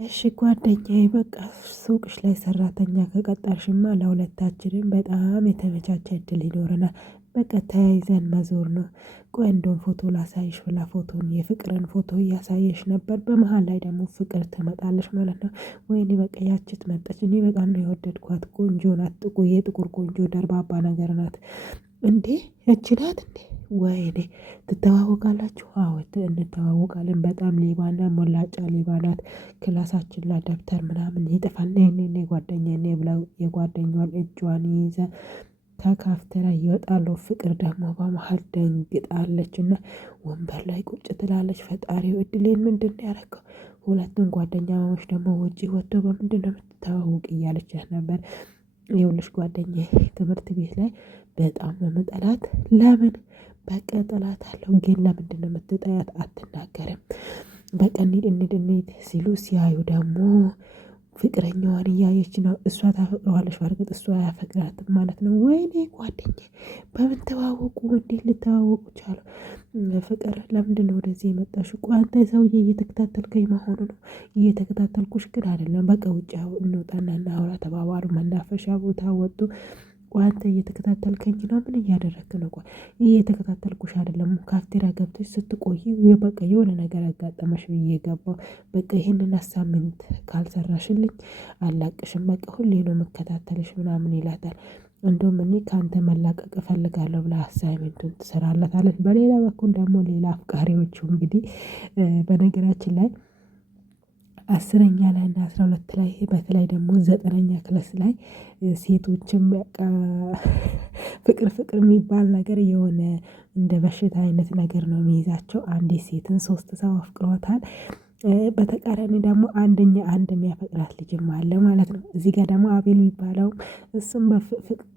እሺ ጓደኛዬ በቃ ሱቅሽ ላይ ሰራተኛ ከቀጠርሽማ ለሁለታችንም በጣም የተመቻቸ እድል ይኖረናል። በቃ ተያይዘን መዞር ነው። ቆይ እንደውም ፎቶ ላሳይሽ ብላ ፎቶን የፍቅርን ፎቶ እያሳየሽ ነበር። በመሃል ላይ ደግሞ ፍቅር ትመጣለች ማለት ነው። ወይኔ በቃ ያችት መጣች። እኔ በጣም ነው የወደድኳት። ቆንጆ ናት። የጥቁር ቆንጆ ደርባባ ነገር ናት። እንዴ እቺ ናት እንዴ? ወይኔ ትተዋወቃላችሁ? አዎ እንተዋወቃለን። በጣም ሌባና ሞላጫ ሌባ ናት። ክላሳችን ላይ ደብተር ምናምን ይጥፋል። ነይ ጓደኛዬ ብለው የጓደኛዋን እጇን ይዘ ከካፍተራ ይወጣሉ። ፍቅር ደግሞ በመሃል ደንግጣለች እና ወንበር ላይ ቁጭ ትላለች። ፈጣሪው እድሌን ምንድን ነው ያደረገው? ሁለቱም ጓደኛሞች ደግሞ ውጪ ወጥተው በምንድን ነው የምትተዋወቅ እያለች ነበር። የሆነች ጓደኛዬ ትምህርት ቤት ላይ በጣም መጠላት። ለምን? በቃ ጠላት አለው። ግን ለምንድን ነው የምትጠያት? አትናገርም። በቃ እንሂድ ሲሉ ሲያዩ ደግሞ ፍቅረኛዋን እያየች ነው። እሷ ታፈቅረዋለች። በርግጥ እሷ አያፈቅራትም ማለት ነው። ወይኔ ጓደኛዬ በምን ተዋወቁ? እንዴት ልተዋወቁ ቻሉ? ፍቅር ለምንድን ነው ወደዚህ የመጣሽው? ቆይ አንተ ሰውዬ እየተከታተልከኝ መሆኑ ነው? እየተከታተልኩሽ ግን አይደለም። በቃ ውጭ እንውጣና እናውራ ተባባሉ። መናፈሻ ቦታ ወጡ። ቆይ አንተ እየተከታተልከኝ ነው? ምን እያደረግክ ነው? ቆይ እየተከታተልኩሽ አይደለም። ካፍቴሪያ ገብተሽ ስትቆይ በቃ የሆነ ነገር ያጋጠመሽ ብዬ ገባው። በቃ ይሄንን አሳምንት ካልሰራሽልኝ አላቅሽም። በቃ ሁሌ ነው መከታተልሽ ምናምን ይላታል። እንደውም እኔ ከአንተ መላቀቅ እፈልጋለሁ ብላ አሳይመንቱን ትሰራለታለች። በሌላ በኩል ደግሞ ሌላ አፍቃሪዎቹ እንግዲህ በነገራችን ላይ 10ኛ ላይ እና 12 ላይ በተለይ ደግሞ 9ኛ ክላስ ላይ ሴቶችም በቃ ፍቅር የሚባል ነገር የሆነ እንደ በሽታ አይነት ነገር ነው የሚይዛቸው። አንዴ ሴትን 3 ሰው አፍቅሮታል። በተቃራኒ ደግሞ አንድ የሚያፈቅራት ልጅም አለ ማለት ነው። እዚህ ጋር ደግሞ አቤል የሚባለው እሱም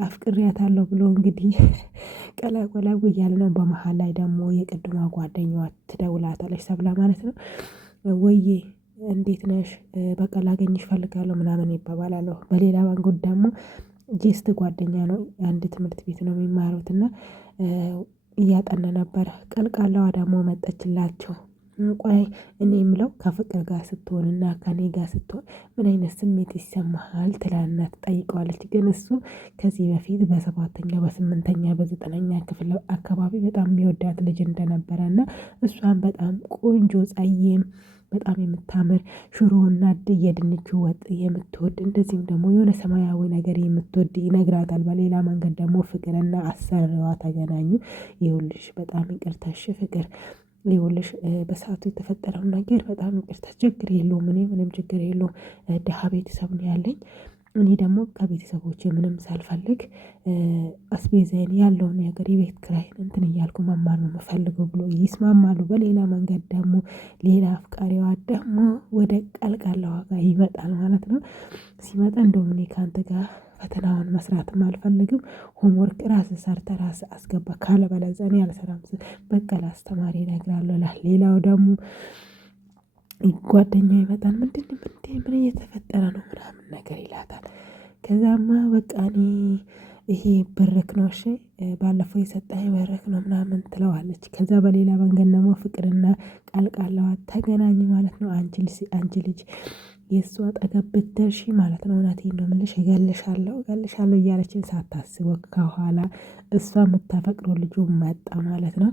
አፍቅሬያታለሁ ብሎ እንግዲህ ቀላቀላው እያለ ነው። በመሃል ላይ ደግሞ የቅድሟ ጓደኛዋ ትደውላታለች ተብላ ማለት ነው። ወዬ እንዴት ነሽ? በቃ ላገኝሽ ፈልጋለሁ ምናምን ይባባላሉ። በሌላ መንገድ ደግሞ ጄስት ጓደኛ ነው። አንድ ትምህርት ቤት ነው የሚማሩት እና እያጠነ ነበር። ቀልቃላዋ ደግሞ መጠችላቸው። ቆይ እኔ የምለው ከፍቅር ጋር ስትሆንና ከኔ ጋር ስትሆን ምን አይነት ስሜት ይሰማሃል? ትላና ትጠይቀዋለች። ግን እሱ ከዚህ በፊት በ7ኛ በ8ኛ በ9ኛ ክፍል አካባቢ በጣም የሚወዳት ልጅ እንደነበረ እና እሷን በጣም ቆንጆ ጸይም በጣም የምታምር ሽሮና የድንች ወጥ የምትወድ እንደዚህም ደግሞ የሆነ ሰማያዊ ነገር የምትወድ ይነግራታል። በሌላ መንገድ ደግሞ ፍቅርና አሰሪዋ ተገናኙ። ይኸውልሽ በጣም ይቅርታሽ ፍቅር፣ ይኸውልሽ በሰዓቱ የተፈጠረውን ነገር በጣም ይቅርታ፣ ችግር የለውም፣ እኔ ምንም ችግር የለውም፣ ድሀ ቤተሰብ ነው ያለኝ። እኔ ደግሞ ከቤተሰቦቼ ምንም ሳልፈልግ አስቤዛዬን ያለውን ነገር የቤት ክራይን እንትን እያልኩ መማር ነው የምፈልገው ብሎ ይስማማሉ። በሌላ መንገድ ደግሞ ሌላ አፍቃሪዋ ደግሞ ወደ ቀልቃላዋ ጋር ይመጣል ማለት ነው። ሲመጣ እንደውም እኔ ከአንተ ጋር ፈተናውን መስራትም አልፈልግም፣ ሆምወርክ ራስ ሰርተ ራስ አስገባ፣ ካለበለዚያ እኔ አልሰራም፣ በቃ ለአስተማሪ እነግራለሁ እላል። ሌላው ደግሞ ጓደኛው ይመጣል። ምን እየተፈጠረ ነው ምናምን ነገር ይላታል። ከዛማ በቃ እኔ ይሄ ብርክ ነው እሺ፣ ባለፈው የሰጠኸኝ ብርክ ነው ምናምን ትለዋለች። ከዛ በሌላ መንገድ ደግሞ ፍቅርና ቃልቃለዋ ተገናኙ ማለት ነው። አንቺ ልጅ የእሱ አጠገብ ብትደርሺ ማለት ነው፣ እውነቴን ነው የምልሽ እገልሻለሁ እያለችን ሳታስበው ከኋላ እሷ የምታፈቅረው ልጁ መጣ ማለት ነው።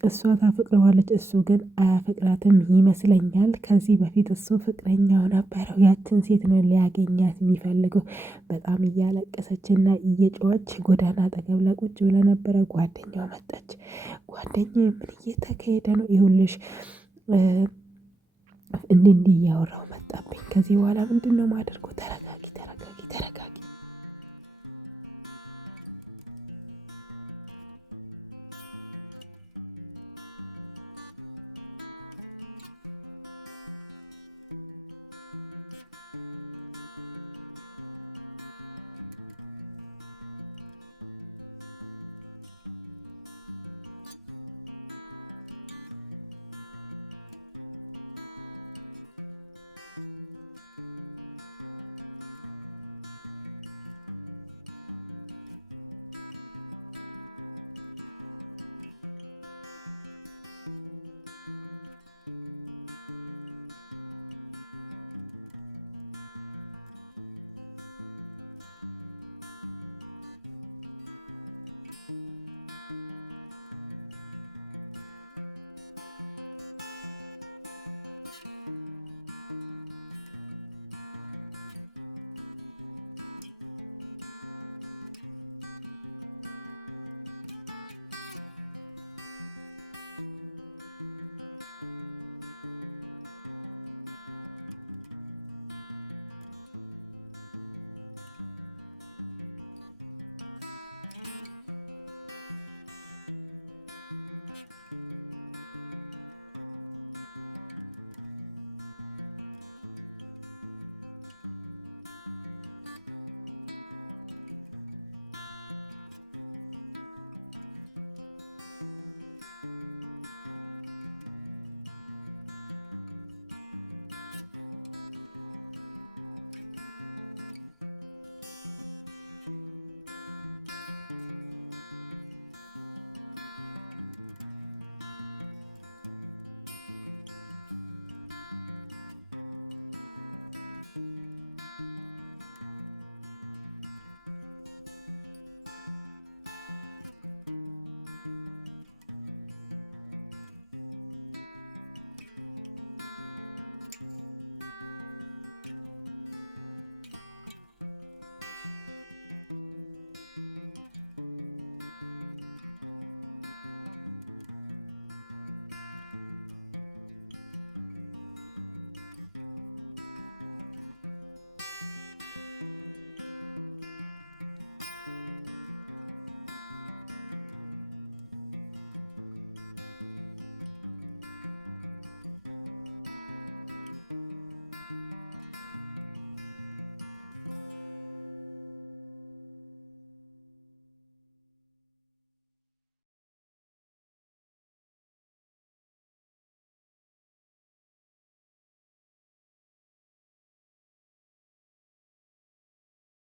እሷ ታፈቅረዋለች፣ እሱ ግን አያፈቅራትም ይመስለኛል። ከዚህ በፊት እሱ ፍቅረኛው ነበረው። ያችን ሴት ነው ሊያገኛት የሚፈልገው። በጣም እያለቀሰችና እየጮኸች ጎዳና አጠገብ ላይ ቁጭ ብላ ነበረ። ጓደኛዋ መጣች። ጓደኛዬ ምን እየተካሄደ ነው? ይኸውልሽ እንዲህ እያወራው መጣብኝ። ከዚህ በኋላ ምንድን ነው የማደርገው? ተረጋጊ